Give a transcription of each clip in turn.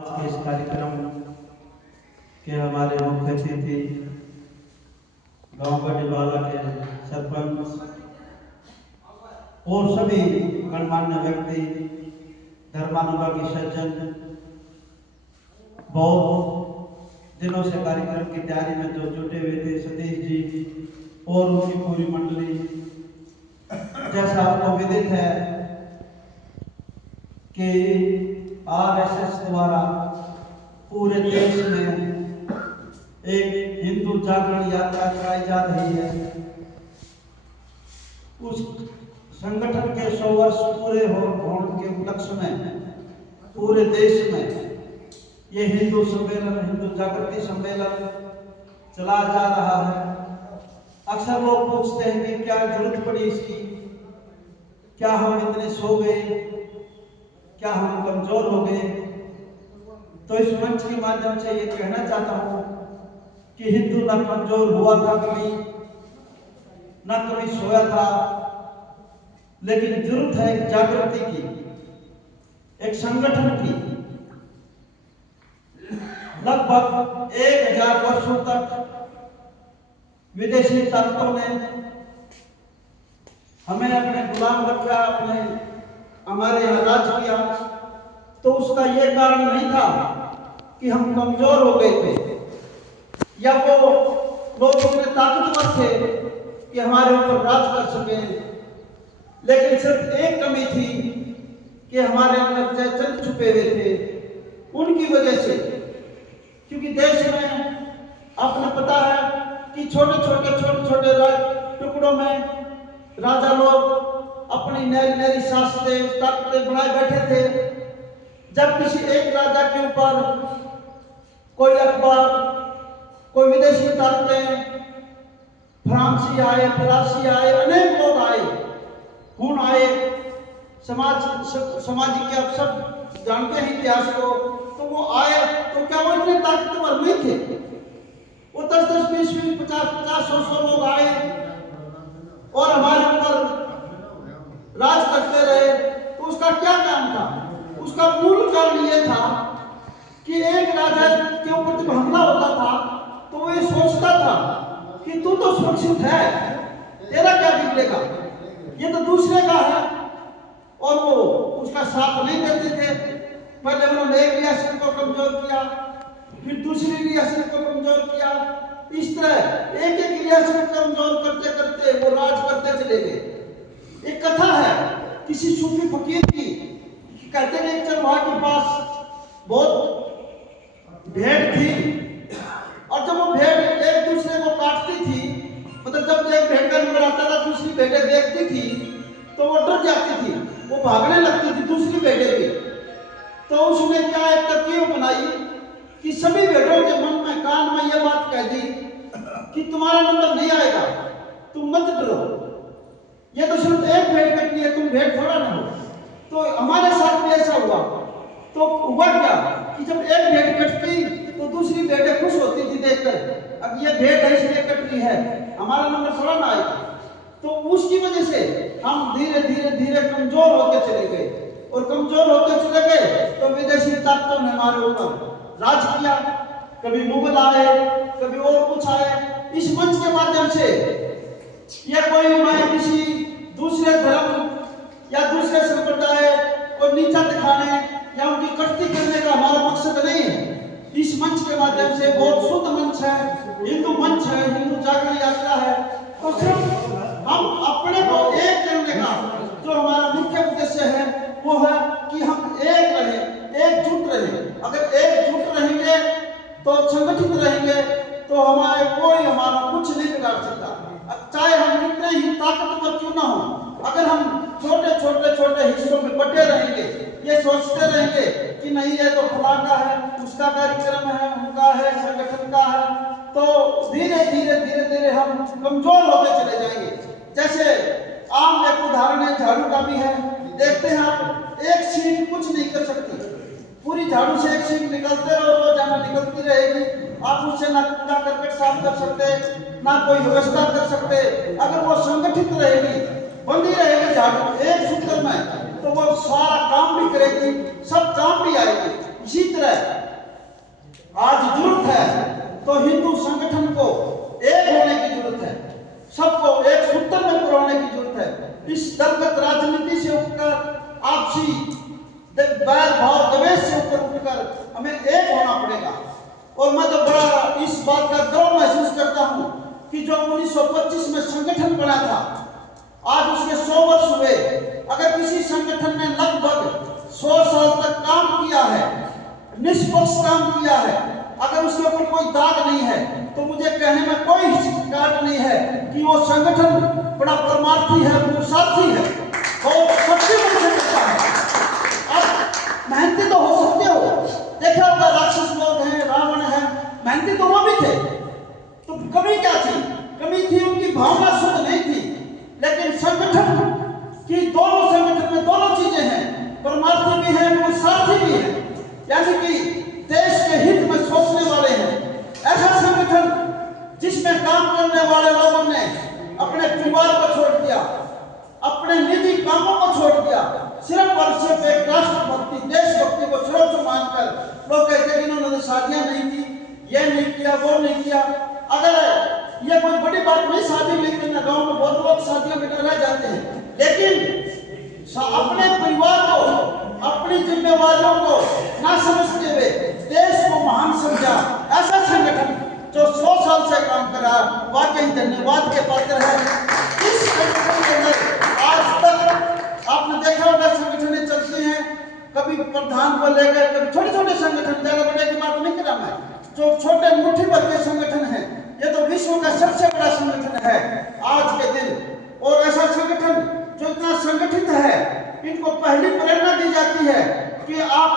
के इस कार्यक्रम के हमारे मुख्य अतिथि गांव गढ़ीवाला के सरपंच और सभी गणमान्य व्यक्ति, धर्मानुरागी सज्जन, बहुत दिनों से कार्यक्रम की तैयारी में जो जुटे हुए थे, सतीश जी और उनकी पूरी मंडली। जैसा आपको विदित है कि आरएसएस द्वारा पूरे देश में एक हिंदू जागरण यात्रा कराई जा रही है। उस संगठन के 100 वर्ष पूरे होने के उपलक्ष्य में पूरे देश में ये हिंदू सम्मेलन, हिंदू जागृति सम्मेलन चला जा रहा है। अक्सर लोग पूछते हैं कि क्या जरूरत पड़ी इसकी, क्या हम इतने सो गए, क्या हम कमजोर हो गए। तो इस मंच के माध्यम से ये कहना चाहता हूं कि हिंदू ना कमजोर हुआ था कभी, ना कभी सोया था, लेकिन जरूरत है एक जागृति की, एक संगठन की। लगभग 1000 वर्षों तक विदेशी ताकतों ने हमें अपने गुलाम रखा, हमारे यहाँ राज किया। तो उसका यह कारण नहीं था कि हम कमजोर हो गए थे या वो लोग इतने ताकतवर थे कि हमारे ऊपर राज कर सके, लेकिन सिर्फ एक कमी थी कि हमारे अंदर चैतन्य छुपे हुए थे। उनकी वजह से, क्योंकि देश में आपने पता है कि छोटे छोटे टुकड़ों में राजा लोग अपनी नई शास्त्रें ताकतें बनाए बैठे थे। जब किसी एक राजा के ऊपर कोई अखबार, कोई विदेशी ताकतें, फ्रांसी आए, फरासी आए, अनेक लोग आए, खून आए, सामाजिक आप सब जानते हैं इतिहास को। तो वो आए तो क्या वो इतने ताकतवर नहीं थे? वो 10-10, 20-20, 50-50, 100 लोग आए और हमारे ऊपर राज करते रहे। तो उसका क्या काम था? उसका मूल कारण यह था कि एक राजा के ऊपर जब हमला होता था तो वो ये सोचता था कि तू तो सुरक्षित है, तेरा क्या बिगड़ेगा, ये तो दूसरे का है, और वो उसका साथ नहीं देते थे। पहले उन्होंने एक रियासत को कमजोर किया, फिर दूसरी रियासत को कमजोर किया। इस तरह एक एक रियासत कमजोर करते करते वो राज करते चले गए। एक कथा है किसी सूफी फकीर की, कहते हैं एक चरवाहा के पास बहुत भेड़ थी, और जब वो भेड़ एक दूसरे को काटती थी, मतलब जब एक भेड़ का नंबर आता था दूसरी भेड़ें देखती थी तो वो डर जाती थी, वो भागने लगती थी दूसरी भेड़ें भी। तो उसने क्या एक तरकीब बनाई कि सभी भेड़ों के मन में, कान में यह बात कह दी कि तुम्हारा नंबर नहीं आएगा, तुम मत डरो, ये तो सिर्फ एक भेड़ कटनी है, तुम भेड़ थोड़ा ना हो। तो हमारे साथ भी ऐसा हुआ। तो हुआ क्या कि जब एक भेड़ कटती तो दूसरी भेड़ें खुश होती थी देखकर, अब ये भेड़ है इसलिए कट रही है, हमारा नंबर थोड़ा ना आएगा। तो उसकी वजह से हम धीरे धीरे धीरे कमजोर होते चले गए, और कमजोर होते चले गए तो विदेशी ताकतों ने हमारे ऊपर राज किया। कभी मुगल आए, कभी और कुछ आए। इस मंच के माध्यम से यह कोई मैं किसी दूसरे धर्म या दूसरे संप्रदाय को नीचा दिखाने या उनकी कटती करने का हमारा मकसद नहीं है। इस मंच के माध्यम से बहुत शुद्ध मंच है, हिंदू मंच है, हिंदू जागरण यात्रा है। तो सिर्फ हम अपने को एक करने का जो हमारा मुख्य उद्देश्य है वो है कि हम एक रहें, एकजुट रहें। अगर एकजुट रहेंगे तो संगठित रहेंगे तो हमारे कोई हमारा कुछ नहीं बिगाड़ सकता, चाहे हम कितने ही ताकतवर क्यों ना हो। अगर हम छोटे हिस्सों में बटे रहेंगे, ये सोचते रहेंगे कि नहीं ये तो फलां का है, उसका कार्यक्रम है, उनका है, संगठन का है, तो धीरे धीरे हम कमजोर होते चले जाएंगे। जैसे आम एक उदाहरण है झाड़ू का भी है। देखते हैं आप, एक सीट कुछ नहीं कर सकती, पूरी झाड़ू से एक सीट निकलते रहो, रोजाना निकलती रहेगी। आप उससे ना कूड़ा करकट साफ कर सकते, ना कोई व्यवस्था कर सकते। अगर वो संगठित रहेगी, बंदी रहेगी झाड़ू एक सूत्र में, तो वो सारा काम भी करेगी, सब काम भी आएगी। इसी तरह आज जरूरत है तो हिंदू संगठन को एक होने की जरूरत है, सबको एक सूत्र में पिरोने की जरूरत है। इस दलगत राजनीति से उठकर आपसी बैर भाव द्वेष से ऊपर उठकर हमें एक होना पड़ेगा। और मैं तो बड़ा इस बात का गर्व महसूस करता हूं कि जो 1925 में संगठन बना था, आज उसके 100 वर्ष हुए। अगर किसी संगठन ने लगभग 100 साल तक काम किया है, निष्पक्ष काम किया है, अगर उसके ऊपर कोई दाग नहीं है, तो मुझे कहने में कोई हिचकिचाहट नहीं है कि वो संगठन बड़ा परमार्थी है, पुरुषार्थी है, बहुत सच्चे मन से करता है। अब मेहनती तो हो सकते हो, देखा होगा राक्षस लोग हैं, रावण है, मेहनती तो वो भी थे, तो कमी क्या थी? कमी थी उनकी भावना शुद्ध नहीं थी। लेकिन संगठन की दोनों संगठन में दोनों चीजें हैं, परमार्थी भी है, पुरुषार्थी भी है, यानी कि देश के हित में सोचने वाले हैं। ऐसा संगठन जिसमें काम करने वाले लोगों ने अपने परिवार को छोड़ दिया, अपने निजी कामों को छोड़ दिया, सिर्फ और सिर्फ एक राष्ट्रभक्ति, देशभक्ति को सर्वोच्च मानकर लोग कहते हैं कि इन्होंने शादियां नहीं की, ये नहीं किया, वो नहीं किया। अगर ये कोई बड़ी बात नहीं, शादी नहीं करना, गांव में बहुत लोग शादियों में रह जाते हैं, लेकिन अपने परिवार को, अपनी जिम्मेवारियों को ना समझते हुए देश को महान समझा ऐसा संगठन जो 100 साल से काम कर रहा, वाकई धन्यवाद के पात्र है। इस संगठन के अंदर आज तक आपने देखा होगा संगठनें चलती हैं, कभी प्रधान को लेकर, कभी छोटे छोटे संगठन, ज्यादा बड़े की बात नहीं कर रहा मैं, जो छोटे मुट्ठी भर के संगठन है, ये तो विश्व का सबसे बड़ा संगठन है आज के दिन। और ऐसा संगठन जो इतना संगठित है, इनको पहली प्रेरणा दी जाती है कि आप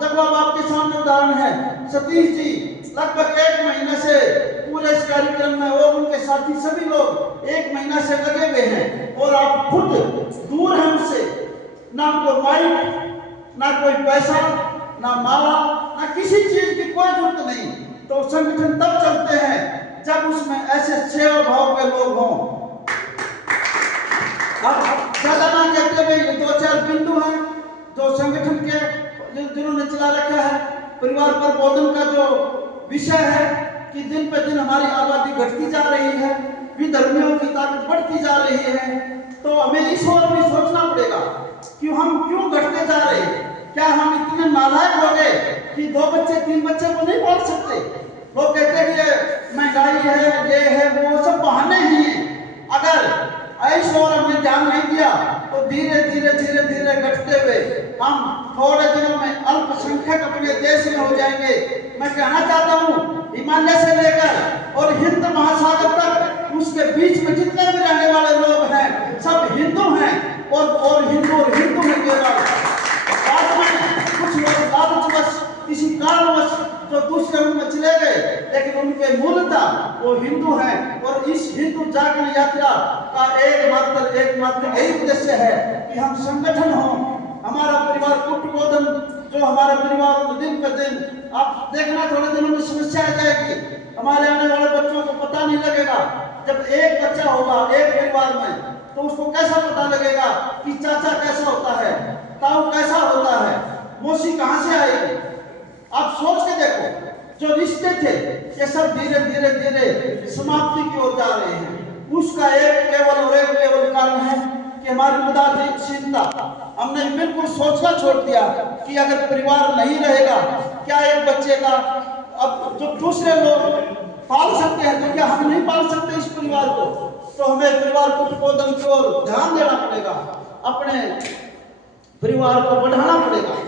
देखो, अब आपके सामने उदाहरण है, सतीश जी लगभग 1 महीने से पूरे इस कार्यक्रम में, और उनके साथी सभी लोग 1 महीना से लगे हुए हैं, और आप खुद दूर हैं उनसे, ना कोई माइक, ना कोई पैसा, ना माला, ना किसी चीज की कोई जरूरत नहीं। तो संगठन तब चलते हैं जब उसमें ऐसे सेवा भाव के लोग हों। अब ज्यादा ना कहते हुए 2-4 बिंदु हैं जो संगठन के जिन्होंने चला रखा है। परिवार प्रबोधन का जो विषय है कि दिन पे दिन हमारी आबादी घटती जा रही है, विधर्मियों की ताकत बढ़ती जा रही है, तो हमें इस ओर भी सोचना पड़ेगा कि हम क्यों घटते जा रहे हैं। क्या हम इतने नालायक हो गए कि 2 बच्चे 3 बच्चे को नहीं पाल सकते? लोग कहते हैं कि महंगाई है, ये है, वो सब बहाने ही हैं। अगर ऐश और हमने ध्यान नहीं दिया तो धीरे धीरे धीरे धीरे घटते हुए हम थोड़े दिनों में अल्पसंख्यक अपने देश में हो जाएंगे। मैं कहना चाहता हूँ, हिमालय से लेकर और हिंद महासागर तक उसके बीच में जितने भी रहने वाले लोग हैं सब हिंदू हैं, और हिंदू हैं केवल। बाद में कुछ लोग लालचवश, किसी कारणवश जो दूसरे उनमें चले गए, लेकिन उनके मूलतः वो हिंदू हैं। और इस हिंदू जागरण यात्रा का एकमात्र यही उद्देश्य है कि हम संगठन हों, हमारा परिवार कुटबोधन, जो हमारे परिवार में दिन पर दिन आप देखना थोड़े दिनों में समस्या आ जाएगी। हमारे आने वाले बच्चों को पता नहीं लगेगा, जब एक बच्चा होगा एक परिवार में तो उसको कैसा पता लगेगा कि चाचा कैसा होता है, ताऊ कैसा होता है, मौसी कहाँ से आएगी। आप सोच के देखो, जो रिश्ते थे ये सब धीरे धीरे धीरे समाप्ति की ओर जा रहे हैं। उसका एक केवल कारण है कि हमारी उदासीनता, हमने बिल्कुल सोचना छोड़ दिया कि अगर परिवार नहीं रहेगा, क्या एक बच्चे का अब जो दूसरे लोग पाल सकते हैं तो क्या हम नहीं पाल सकते इस परिवार को? तो हमें परिवार कुटबोधन की ओर ध्यान देना पड़ेगा, अपने परिवार को बढ़ाना पड़ेगा।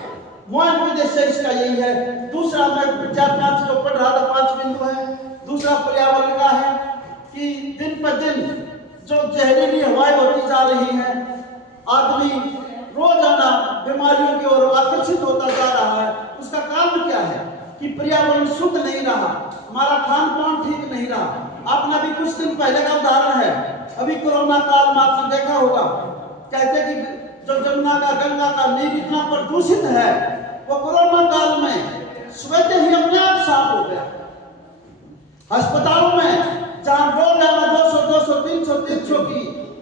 मूल उद्देश्य इसका यही है। दूसरा, मैं 4-5 जो पढ़ रहा था, 5 बिंदु है। दूसरा पर्यावरण का है कि दिन पर दिन जो जहरीली हवाएं होती जा रही हैं, आदमी रोजाना बीमारियों की ओर आकर्षित होता जा रहा है। उसका कारण क्या है कि पर्यावरण शुद्ध नहीं रहा, हमारा खान पान ठीक नहीं रहा। आपने अभी कुछ दिन पहले का उदाहरण है, अभी कोरोना काल में आपने देखा होगा, कहते कि जो जमुना का, गंगा का नीर इतना प्रदूषित है, वो कोरोना काल में स्वतः ही अपने आप साफ हो गया। अस्पतालों में जहां रोजाना 200-300 की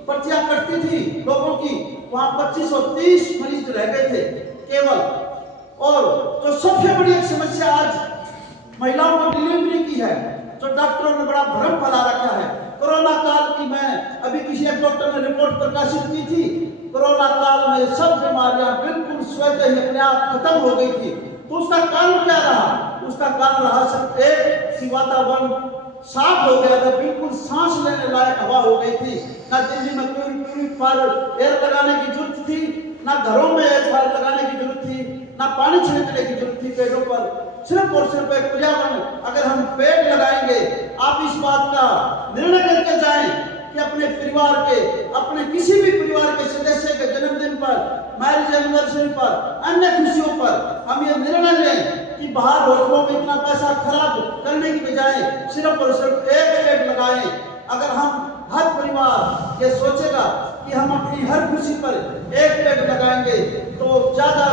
पर्चियां कटती थी लोगों की, वहां 2530 मरीज रह गए थे केवल। और जो सबसे बड़ी एक समस्या आज महिलाओं को डिलीवरी की है, जो डॉक्टरों ने बड़ा भ्रम फैला रखा है। कोरोना काल की मैं अभी किसी एक डॉक्टर ने रिपोर्ट प्रकाशित की थी, कोरोना काल में सब बीमारियां बिल्कुल स्वतः ही अपने आप खत्म हो गई थी। तो उसका कारण क्या रहा? उसका कारण रहा सिर्फ एक कि वातावरण साफ हो गया था, बिल्कुल सांस लेने लायक हवा हो गई थी। ना दिल्ली में प्यूरिफायर एयर लगाने की जरूरत थी, ना घरों में एयर फायर लगाने की जरूरत थी, ना पानी छिड़कने की जरूरत थी पेड़ों पर। सिर्फ और सिर्फ एक पर्यावरण, अगर हम पेड़ लगाएंगे, आप इस बात का निर्णय करके जाएं कि अपने परिवार के, अपने किसी भी परिवार के सदस्य के जन्मदिन पर, मैरिज एनिवर्सरी पर, अन्य खुशियों पर हम ये निर्णय लें कि बाहर होटलों में इतना पैसा खराब करने की बजाय सिर्फ और सिर्फ एक पेड़ लगाएं। अगर हम हर परिवार ये सोचेगा कि हम अपनी हर खुशी पर एक पेड़ लगाएंगे तो ज्यादा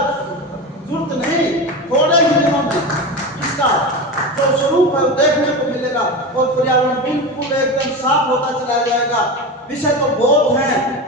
जरूरत नहीं, थोड़े ही दिनों में इसका जो स्वरूप है देखने को मिलेगा और पर्यावरण बिल्कुल एकदम साफ होता चला जाएगा। विषय तो बहुत हैं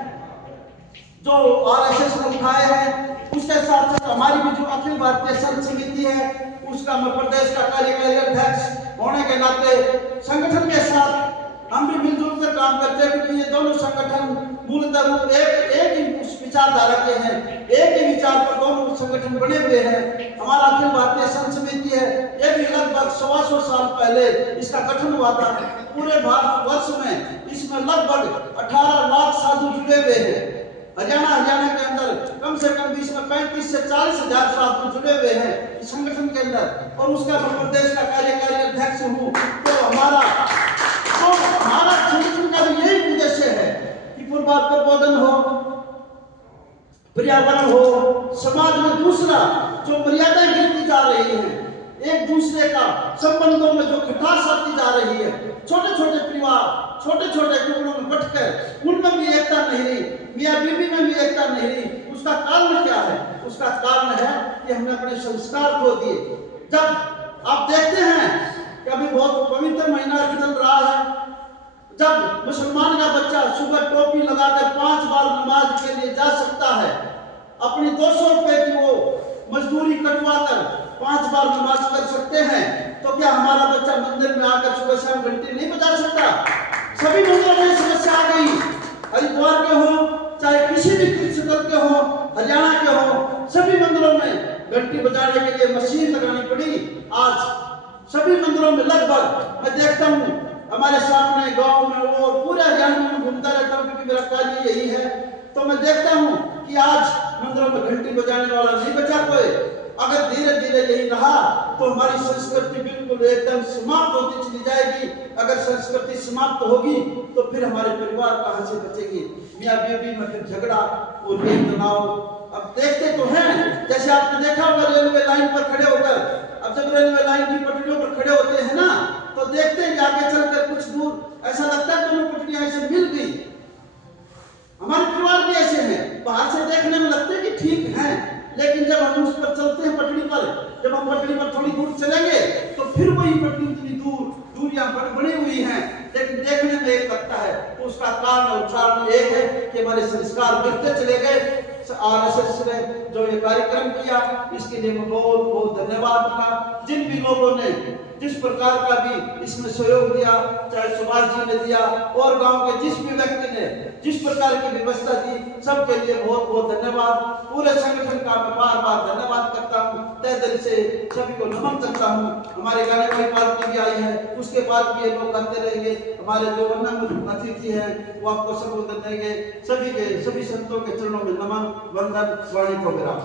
जो आरएसएस ने उठाए हैं, उसके साथ साथ हमारी भी जो अखिल भारतीय संघ समिति है, उसका मैं प्रदेश का कार्यकारी अध्यक्ष होने के नाते संगठन के साथ हम भी मिलजुल कर काम करते हैं, क्योंकि ये दोनों संगठन मूलतः रूप एक ही विचारधारा के हैं, एक ही विचार पर दोनों संगठन बने हुए हैं। हमारा अखिल भारतीय संघ समिति है, ये भी लगभग 125 साल पहले इसका गठन हुआ था। पूरे भारतवर्ष में इसमें लगभग 18 लाख साधु जुड़े हुए हैं। हरियाणा के अंदर कम से कम भी इसमें 35 से 40 हजार साधु जुड़े हुए हैं इस संगठन के अंदर, और उसका मैं प्रदेश का कार्यकारी अध्यक्ष हूँ। तो हमारा संगठन का भी यही उद्देश्य है कि प्रबोधन हो, पर्यावरण हो, समाज में दूसरा जो मर्यादाएं गिरती जा रही है, एक दूसरे का संबंधों में जो खटास आती जा रही है, छोटे छोटे परिवार छोटे छोटे टुकड़ों में बंटकर उनमें भी एकता नहीं रही, मियाँ बीवी में भी एकता नहीं रही। उसका कारण क्या है? उसका कारण है कि हमने अपने संस्कार खो दिए। जब आप देखते हैं कि अभी बहुत पवित्र महीना चल रहा है, जब मुसलमान का बच्चा सुबह टोपी लगाकर 5 बार नमाज के लिए जा सकता है, अपनी 200 रुपए की वो मजदूरी कटवा कर 5 बार नमाज कर सकते हैं, तो क्या हमारा बच्चा मंदिर में आकर सुबह शाम घंटी नहीं बजा सकता? सभी मंदिरों में समस्या आ गई, हरिद्वार के हो चाहे किसी भी तीर्थ स्थल के हो, हरियाणा के हो, सभी मंदिरों में घंटी बजाने के लिए मशीन लगानी पड़ी। आज सभी मंदिरों में लगभग मैं देखता हूँ, हमारे सामने गांव में और पूरे हरियाणा में घूमता रहता हूँ क्योंकि मेरा कार्य यही है, तो मैं देखता हूँ कि आज मंदिरों में घंटी बजाने वाला नहीं बचा कोई। अगर धीरे धीरे यही रहा तो हमारी संस्कृति बिल्कुल एकदम समाप्त होती चली जाएगी। अगर संस्कृति समाप्त होगी तो फिर हमारे परिवार कहाँ से बचेंगे? मियाँ बीवी में फिर झगड़ा और तनाव। अब देखते तो हैं, जैसे आपने देखा होगा रेलवे लाइन पर खड़े होकर, अब जब रेलवे लाइन की पटरियों पर खड़े होते हैं ना, तो देखते हैं कि आगे चलकर कुछ दूर ऐसा लगता है दोनों पटरियां ऐसे मिल गई। हमारे परिवार भी ऐसे हैं, बाहर से देखने में लगते हैं कि ठीक हैं, लेकिन जब हम उस पर चलते हैं पटरी पर, जब हम पटरी पर थोड़ी दूर चलेंगे तो फिर वही पटरी उतनी दूरियां बनी हुई हैं, लेकिन देखने में एक लगता है। तो उसका कारण उच्चारण एक है कि हमारे संस्कार गिरते चले गए। आरएसएस ने जो ये कार्यक्रम किया, इसके लिए मैं बहुत बहुत धन्यवाद का। जिन भी लोगों ने जिस प्रकार का भी इसमें सहयोग दिया, चाहे सुभाष जी ने दिया और गांव के जिस भी व्यक्ति ने जिस प्रकार की व्यवस्था दी, सबके लिए बहुत बहुत धन्यवाद। पूरे संगठन का मैं बार बार धन्यवाद करता हूँ, तहे दिल से सभी को नमन करता हूँ। हमारे गाने वाली पार्टी भी आई है, उसके बाद भी ये लोग करते रहेंगे। हमारे जो अतिथि हैं वो आपको संबोधन देंगे। सभी संतों के चरणों में नमन, वंदन, वाणी को विराम।